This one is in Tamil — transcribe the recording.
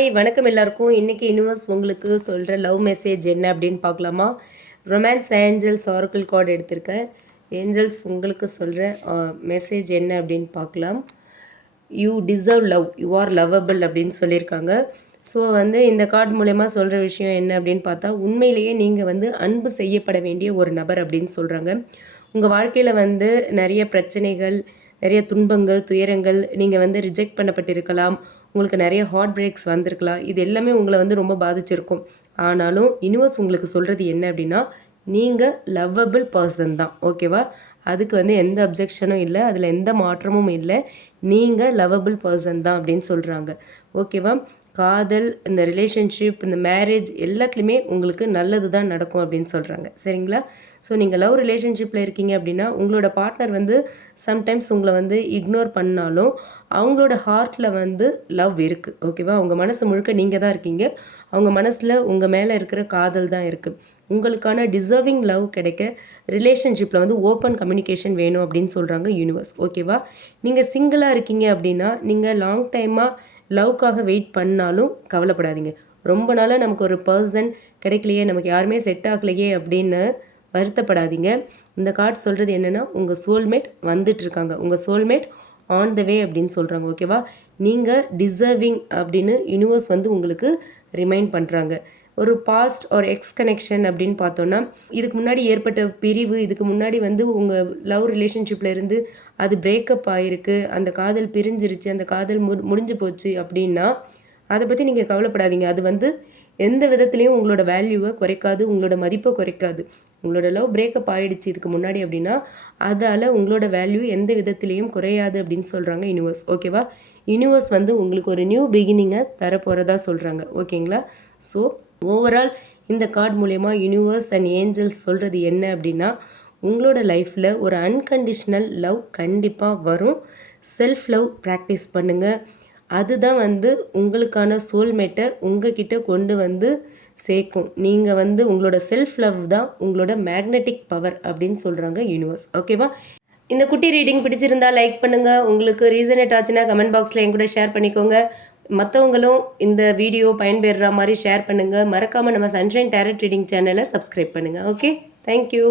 ஹாய் வணக்கம் எல்லாருக்கும். இன்றைக்கி யூனிவர்ஸ் உங்களுக்கு சொல்கிற லவ் மெசேஜ் என்ன அப்படின்னு பார்க்கலாமா? ரொமான்ஸ் ஏஞ்சல்ஸ் ஆரக்கிள் கார்டு எடுத்திருக்கேன். ஏஞ்சல்ஸ் உங்களுக்கு சொல்கிற மெசேஜ் என்ன அப்படின்னு பார்க்கலாம். You deserve love, you are lovable அப்படின்னு சொல்லியிருக்காங்க. ஸோ இந்த கார்டு மூலயமா சொல்கிற விஷயம் என்ன அப்படின்னு பார்த்தா, உண்மையிலேயே நீங்கள் அன்பு செய்யப்பட வேண்டிய ஒரு நபர் அப்படின்னு சொல்கிறாங்க. உங்கள் வாழ்க்கையில் நிறைய பிரச்சனைகள், நிறைய துன்பங்கள், துயரங்கள், நீங்கள் ரிஜெக்ட் பண்ணப்பட்டிருக்கலாம், உங்களுக்கு நிறைய ஹார்ட் பிரேக்ஸ் வந்திருக்கலாம். இது எல்லாமே உங்களை ரொம்ப பாதிச்சிருக்கும். ஆனாலும் யூனிவர்ஸ் உங்களுக்கு சொல்கிறது என்ன அப்படின்னா, நீங்கள் லவ்வபிள் பர்சன் தான். ஓகேவா? அதுக்கு எந்த அப்ஜெக்ஷனும் இல்லை, அதில் எந்த மாற்றமும் இல்லை. நீங்கள் லவ்வபிள் பர்சன் தான் அப்படின்னு சொல்கிறாங்க. ஓகேவா? காதல், இந்த ரிலேஷன்ஷிப், இந்த மேரேஜ் எல்லாத்துலேயுமே உங்களுக்கு நல்லது தான் நடக்கும் அப்படின்னு சொல்கிறாங்க. சரிங்களா? ஸோ நீங்கள் லவ் ரிலேஷன்ஷிப்பில் இருக்கீங்க அப்படின்னா, உங்களோட பார்ட்னர் சம்டைம்ஸ் உங்களை இக்னோர் பண்ணாலும் அவங்களோட ஹார்ட்டில் லவ் இருக்குது. ஓகேவா? அவங்க மனசு முழுக்க நீங்கள் தான் இருக்கீங்க. அவங்க மனசில் உங்கள் மேலே இருக்கிற காதல் தான் இருக்குது. உங்களுக்கான டிசர்விங் லவ் கிடைக்க ரிலேஷன்ஷிப்பில் ஓப்பன் கம்யூனிகேஷன் வேணும் அப்படின்னு சொல்கிறாங்க யூனிவர்ஸ். ஓகேவா? நீங்கள் சிங்கிளாக இருக்கீங்க அப்படின்னா, நீங்கள் லாங் டைமாக லவ்க்காக வெயிட் பண்ணாலும் கவலைப்படாதீங்க. ரொம்ப நாளாக நமக்கு ஒரு பர்சன் கிடைக்கலையே, நமக்கு யாருமே செட் ஆகலையே அப்படின்னு வருத்தப்படாதீங்க. இந்த கார்டு சொல்கிறது என்னென்னா, உங்கள் சோல்மேட் வந்துட்டுருக்காங்க. உங்கள் சோல்மேட் ஆன் த வே அப்படின்னு சொல்கிறாங்க. ஓகேவா? நீங்கள் டிசர்விங் அப்படின்னு யூனிவர்ஸ் உங்களுக்கு ரிமைண்ட் பண்ணுறாங்க. ஒரு பாஸ்ட் ஒரு எக்ஸ் கனெக்ஷன் அப்படின்னு பார்த்தோன்னா, இதுக்கு முன்னாடி ஏற்பட்ட பிரிவு, இதுக்கு முன்னாடி உங்கள் லவ் ரிலேஷன்ஷிப்பில் இருந்து அது பிரேக்கப் ஆகிருக்கு, அந்த காதல் பிரிஞ்சிருச்சு, அந்த காதல் முடிஞ்சு போச்சு அப்படின்னா, அதை பற்றி நீங்கள் கவலைப்படாதீங்க. அது எந்த விதத்துலேயும் உங்களோட வேல்யூவை குறைக்காது, உங்களோட மதிப்பை குறைக்காது. உங்களோட லவ் பிரேக்கப் ஆகிடுச்சு இதுக்கு முன்னாடி அப்படின்னா, அதால் உங்களோட வேல்யூ எந்த விதத்துலேயும் குறையாது அப்படின்னு சொல்கிறாங்க யூனிவர்ஸ். ஓகேவா? யூனிவர்ஸ் உங்களுக்கு ஒரு நியூ பிகினிங்கை தரப்போகிறதா சொல்கிறாங்க. ஓகேங்களா? ஸோ ஓவரால் இந்த கார்டு மூலயமா யூனிவர்ஸ் அண்ட் ஏஞ்சல்ஸ் சொல்கிறது என்ன அப்படின்னா, உங்களோட லைஃப்பில் ஒரு அன்கண்டிஷ்னல் லவ் கண்டிப்பாக வரும். செல்ஃப் லவ் ப்ராக்டிஸ் பண்ணுங்கள். அதுதான் உங்களுக்கான சோல்மேட்டை உங்ககிட்ட கொண்டு சேர்க்கும். நீங்கள் உங்களோட செல்ஃப் லவ் தான் உங்களோட மேக்னெட்டிக் பவர் அப்படின்னு சொல்கிறாங்க யூனிவர்ஸ். ஓகேவா? இந்த குட்டி ரீடிங் பிடிச்சிருந்தா லைக் பண்ணுங்கள். உங்களுக்கு ரீசனேட் ஆச்சுன்னா கமெண்ட் பாக்ஸில் என் கூட ஷேர் பண்ணிக்கோங்க. மற்றவங்களும் இந்த வீடியோ பயன்பெறுற மாதிரி ஷேர் பண்ணுங்கள். மறக்காமல் நம்ம சன்ஷைன் டேரட் ரீடிங் சேனலை சப்ஸ்கிரைப் பண்ணுங்கள். Okay, thank you.